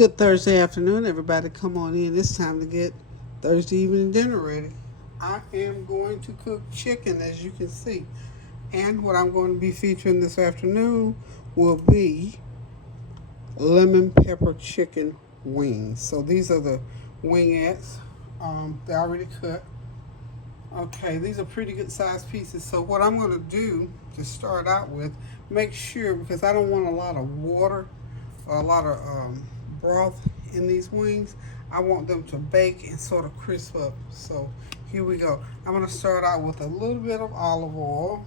Good Thursday afternoon, everybody. Come on in. It's time to get Thursday evening dinner ready. I am going to cook chicken, as you can see. And what I'm going to be featuring this afternoon will be lemon pepper chicken wings. So these are the wingettes. They're already cut. Okay, these are pretty good sized pieces. So what I'm going to do to start out with, make sure, because I don't want a lot of water or a lot of broth in these wings. I want them to bake and sort of crisp up. So here we go. I'm going to start out with a little bit of olive oil.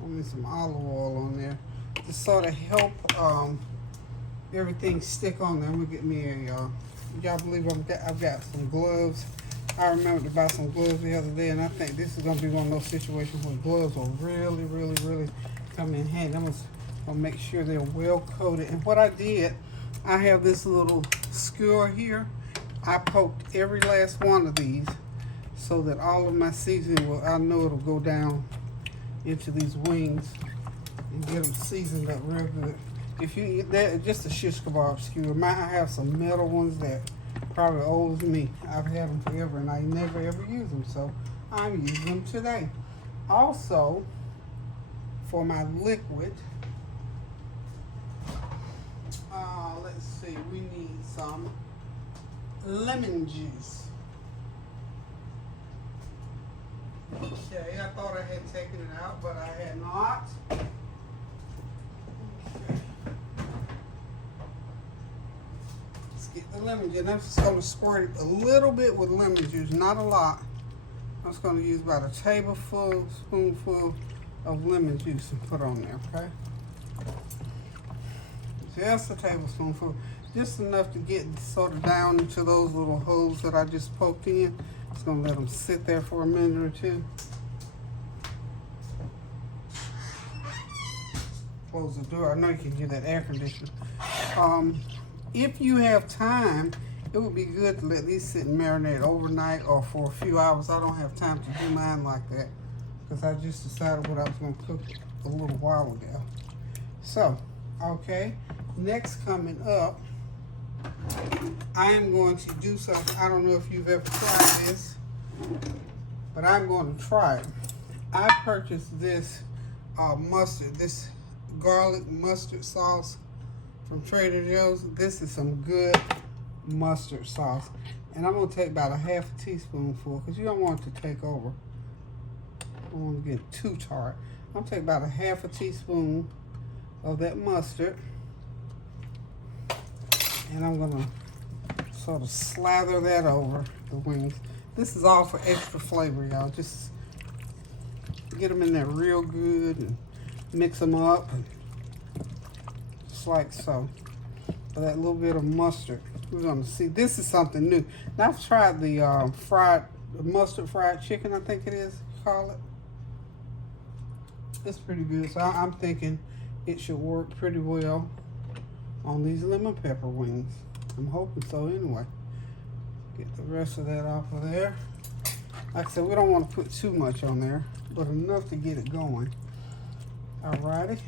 I'll need some olive oil on there to sort of help everything stick on there. I'm going to get me a, y'all believe I've got some gloves. I remember to buy some gloves the other day, and I think this is going to be one of those situations where gloves will really come in handy. I'm going to make sure they're well coated. And what I did, I have this little skewer here. I poked every last one of these so that all of my seasoning will, I know it'll go down into these wings and get them seasoned up real good. If you eat that, just a shish kebab skewer. I have some metal ones that probably old as me. I've had them forever and I never ever use them, so I'm using them today. Also, for my liquid, let's see, we need some lemon juice. Okay, I thought I had taken it out, but I had not. Okay. Let's get the lemon juice. I'm just going to squirt it a little bit with lemon juice, not a lot. I'm just going to use about a spoonful of lemon juice and put on there, okay? Just a tablespoonful, just enough to get sort of down into those little holes that I just poked in. Just gonna let them sit there for a minute or two. Close the door. I know you can hear that air conditioner. If you have time, it would be good to let these sit and marinate overnight or for a few hours. I don't have time to do mine like that because I just decided what I was gonna cook a little while ago. So, okay. Next coming up, I am going to do something. I don't know if you've ever tried this, but I'm going to try it. I purchased this mustard, this garlic mustard sauce from Trader Joe's. This is some good mustard sauce. And I'm going to take about a half a teaspoonful because you don't want it to take over. I don't want to get too tart. I'm going to take about a half a teaspoon of that mustard. And I'm gonna sort of slather that over the wings. This is all for extra flavor, y'all. Just get them in there real good and mix them up, and just like so. For that little bit of mustard, we're gonna see. This is something new. Now I've tried the mustard fried chicken, I think it is, call it. It's pretty good, so I'm thinking it should work pretty well on these lemon pepper wings. I'm hoping so anyway. Get the rest of that off of there. Like I said, we don't want to put too much on there, but enough to get it going. Alrighty.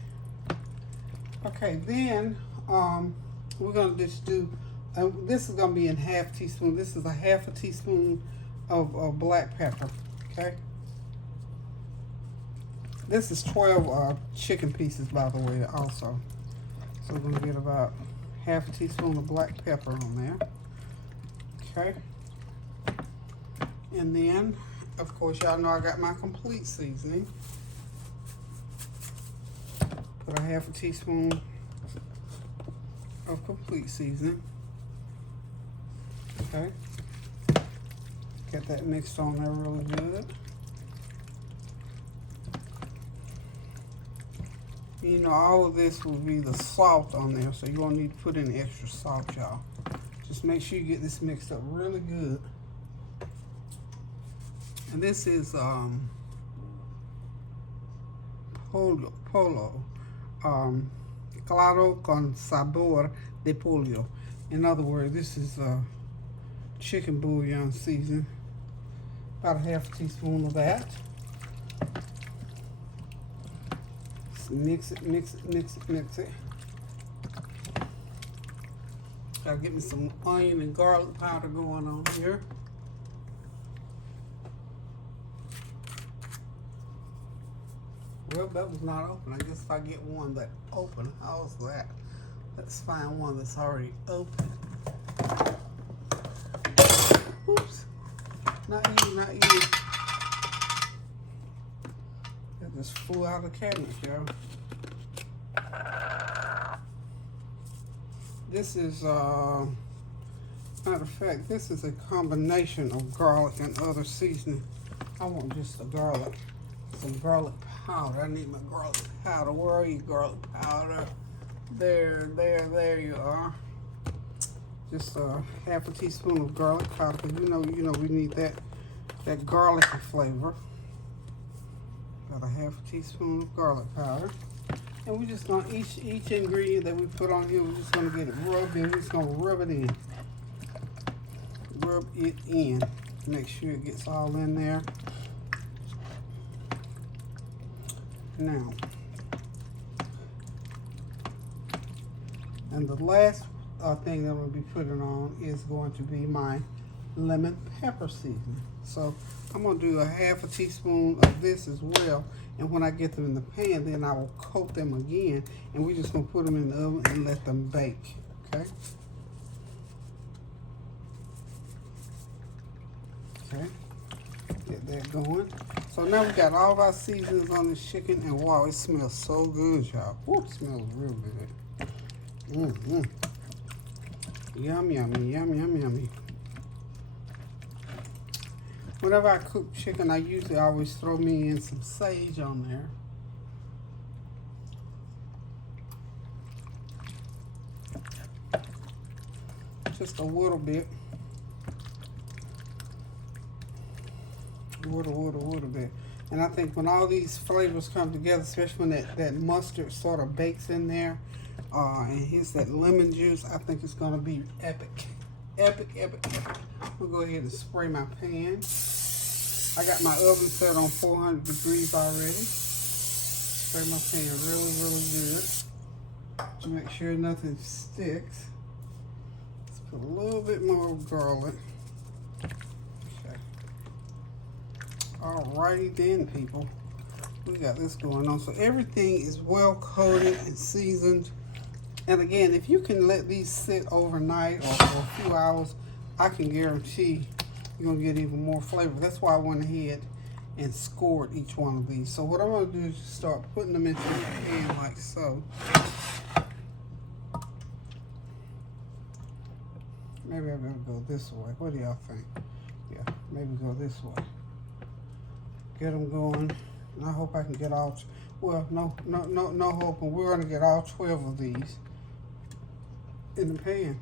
Okay, then we're gonna just do, this is gonna be in half teaspoon. This is a half a teaspoon of black pepper, okay? This is 12 chicken pieces, by the way, also. So we're going to get about half a teaspoon of black pepper on there. Okay. And then, of course, y'all know I got my complete seasoning. Put a half a teaspoon of complete seasoning. Okay. Get that mixed on there really good. You know, all of this will be the salt on there, so you won't need to put any extra salt, y'all. Just make sure you get this mixed up really good. And this is pollo, claro con sabor de pollo. In other words, this is chicken bouillon seasoning. About a half a teaspoon of that. Mix it. Gotta get me some onion and garlic powder going on here. Well, that was not open. I guess if I get one that open, how's that? Let's find one that's already open. Oops. Not you, not you. It just flew out of the cabinet, y'all. This is, matter of fact, this is a combination of garlic and other seasoning. I want just the garlic. Some garlic powder. I need my garlic powder. Where are you, garlic powder? There you are. Just half a teaspoon of garlic powder, because you know we need that garlicky flavor. Got a half a teaspoon of garlic powder. And we're just gonna, each ingredient that we put on here, we're just gonna get it rubbed in. We're just gonna rub it in. Rub it in. Make sure it gets all in there. Now, and the last thing that I'm going to be putting on is going to be my lemon pepper seasoning. So I'm going to do a half a teaspoon of this as well. And when I get them in the pan, then I will coat them again. And we're just going to put them in the oven and let them bake. Okay? Okay. Get that going. So now we got all of our seasonings on this chicken, and wow, it smells so good, y'all. Whoop, it smells real good. Yum, yummy, yum, yum, yummy. Whenever I cook chicken, I usually always throw me in some sage on there. Just a little bit. A little bit. And I think when all these flavors come together, especially when that mustard sort of bakes in there, and here's that lemon juice, I think it's gonna be epic. Epic. We'll go ahead and spray my pan. I got my oven set on 400 degrees already. Spray my pan really good to make sure nothing sticks. Let's put a little bit more garlic. Alrighty then, people. We got this going on. So everything is well coated and seasoned. And again, if you can let these sit overnight or for a few hours, I can guarantee you're going to get even more flavor. That's why I went ahead and scored each one of these. So what I'm going to do is just start putting them into the pan like so. Maybe I'm going to go this way. What do y'all think? Yeah, maybe go this way. Get them going, and I hope I can get all, well, no hoping. We're going to get all 12 of these in the pan.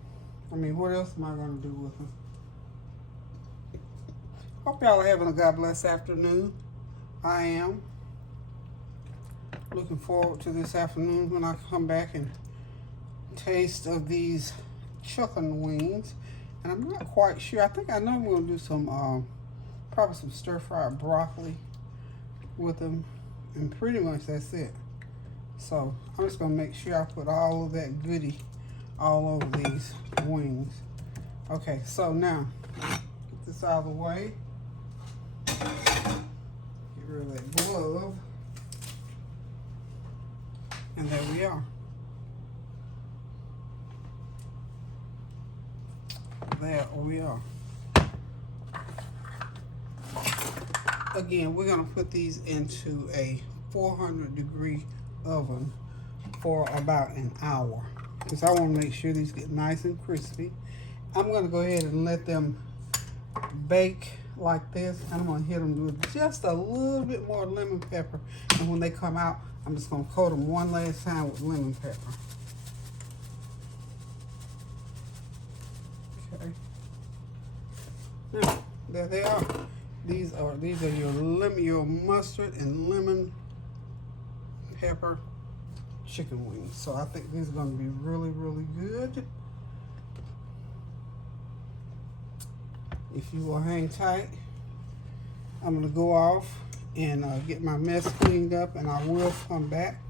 I mean, what else am I going to do with them? Hope y'all are having a God bless afternoon. I am. Looking forward to this afternoon when I come back and taste of these chicken wings. And I'm not quite sure. I think I know I'm going to do some, probably some stir-fried broccoli with them, and pretty much that's it. So I'm just gonna make sure I put all of that goodie all over these wings. Okay, so now get this out of the way. Get rid of that glove, and there we are. There we are. Again, we're going to put these into a 400-degree oven for about an hour, because I want to make sure these get nice and crispy. I'm going to go ahead and let them bake like this, and I'm going to hit them with just a little bit more lemon pepper, and when they come out, I'm just going to coat them one last time with lemon pepper. Okay. Now, there they are. These are your mustard and lemon pepper chicken wings. So I think these are going to be really, really good. If you will hang tight, I'm going to go off and get my mess cleaned up, and I will come back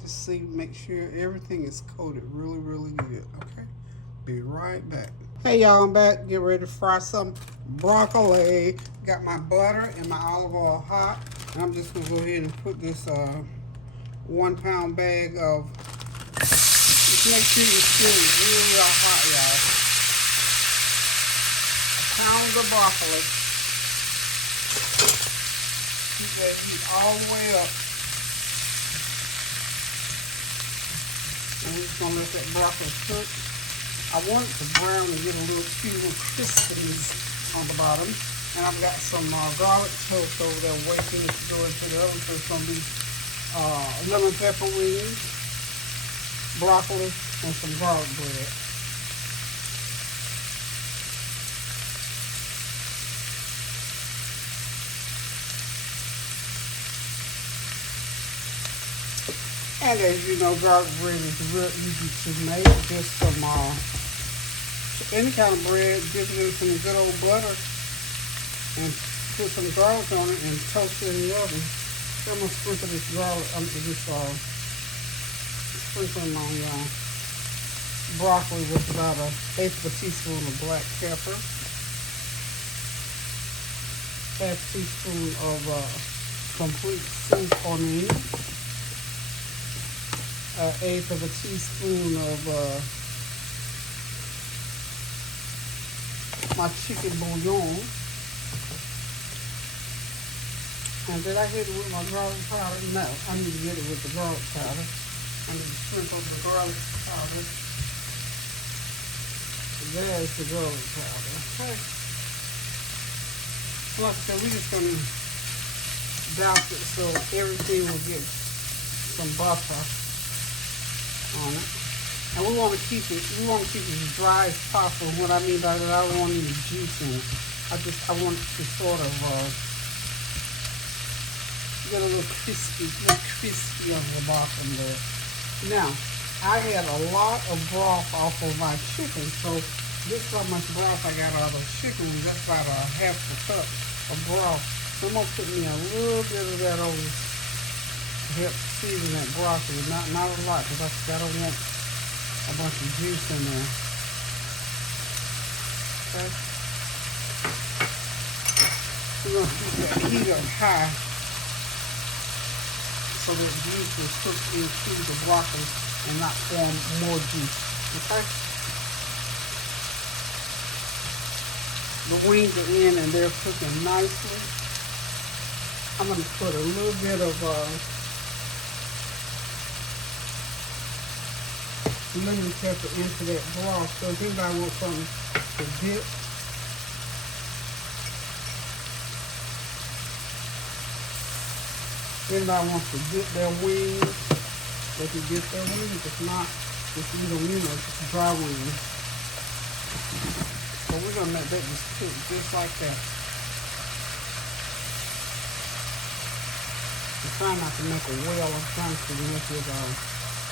to Just see, make sure everything is coated really, really good. Okay, be right back. Hey y'all, I'm back. Get ready to fry some broccoli. Got my butter and my olive oil hot. And I'm just gonna go ahead and put this 1 pound bag of, just make sure it's still real hot, y'all. A pound of broccoli. Keep that heat all the way up. And we're just gonna let that broccoli cook. I want it to brown and get a few little crispiness on the bottom. And I've got some garlic toast over there waiting to go into the oven. So it's going to be lemon pepper wings, broccoli, and some garlic bread. And as you know, garlic bread is real easy to make. Just some any kind of bread, dip it in some good old butter and put some garlic on it and toast it in the oven. So I'm gonna sprinkle this garlic, sprinkling my broccoli with about 1/8 of a teaspoon of black pepper, 1/2 teaspoon of complete seasoning, 1/8 of a teaspoon of my chicken bouillon. And did I hit it with my garlic powder? No, I need to get it with the garlic powder. I need to sprinkle the garlic powder. There's the garlic powder. Okay. Like I said, we're just going to douse it so everything will get some butter on it. And we want to keep it as dry as possible. What I mean by that, I don't want any juice in it. I want it to sort of get a little crispy on the bottom there. Now, I had a lot of broth off of my chicken, so this is how much broth I got out of the chicken. That's about 1/2 cup of broth. So I'm gonna put me a little bit of that over to help season that broccoli. Not a lot, because I don't want a bunch of juice in there. Okay. We're gonna keep that heat up high, so that juice will cook into the broccoli and not form more juice. Okay? The wings are in and they're cooking nicely. I'm going to put a little bit of lemon pepper into that broth. So if anybody wants something to dip, anybody wants to dip their wings, they can dip their wings. If not, just eat them, just dry wings. So we're going to let that just cook just like that. I'm trying not to make a well. I'm trying to make it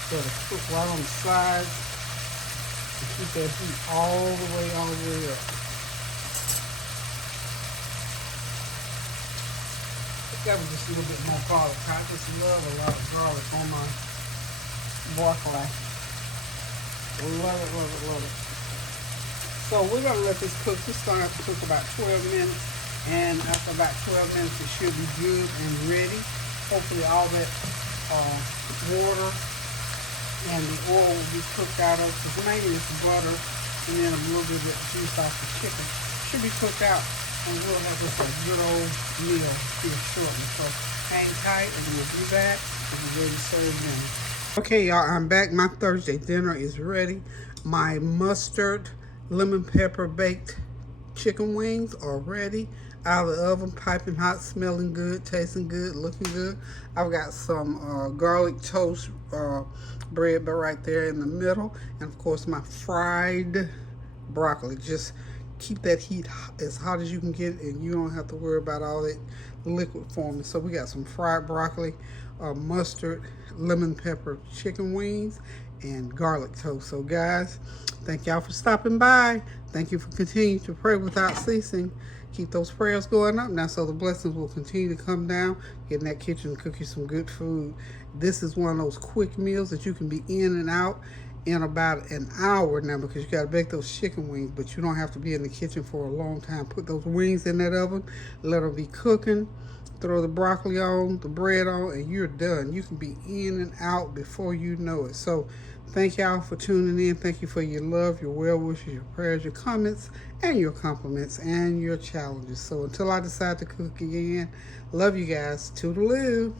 sort of cook right on the sides and keep that heat all the way up. That was just a little bit more garlic. I just love a lot of garlic on my broccoli. Love it, love it, love it. So we're going to let this cook. This is going to have to cook about 12 minutes. And after about 12 minutes, it should be good and ready. Hopefully all that water and the oil will be cooked out of, because mainly it's butter and then a little bit of juice off the chicken. Should be cooked out, and we'll have just a good old meal here shortly. So hang tight, and we'll be back and we're ready to serve dinner. Okay, y'all, I'm back. My Thursday dinner is ready. My mustard, lemon pepper baked chicken wings are ready. Out of the oven, piping hot, smelling good, tasting good, looking good. I've got some garlic toast bread right there in the middle. And of course my fried broccoli. Just keep that heat as hot as you can get, and you don't have to worry about all that liquid forming. So we got some fried broccoli, mustard, lemon pepper chicken wings, and garlic toast. So guys, thank y'all for stopping by. Thank you for continuing to pray without ceasing. Keep those prayers going up now, so the blessings will continue to come down. Get in that kitchen and cook you some good food. This is one of those quick meals that you can be in and out in about an hour now, because you got to bake those chicken wings, but you don't have to be in the kitchen for a long time. Put those wings in that oven, let them be cooking, throw the broccoli on, the bread on, and you're done. You can be in and out before you know it. So thank y'all for tuning in. Thank you for your love, your well wishes, your prayers, your comments, and your compliments, and your challenges. So until I decide to cook again, love you guys. Toodaloo.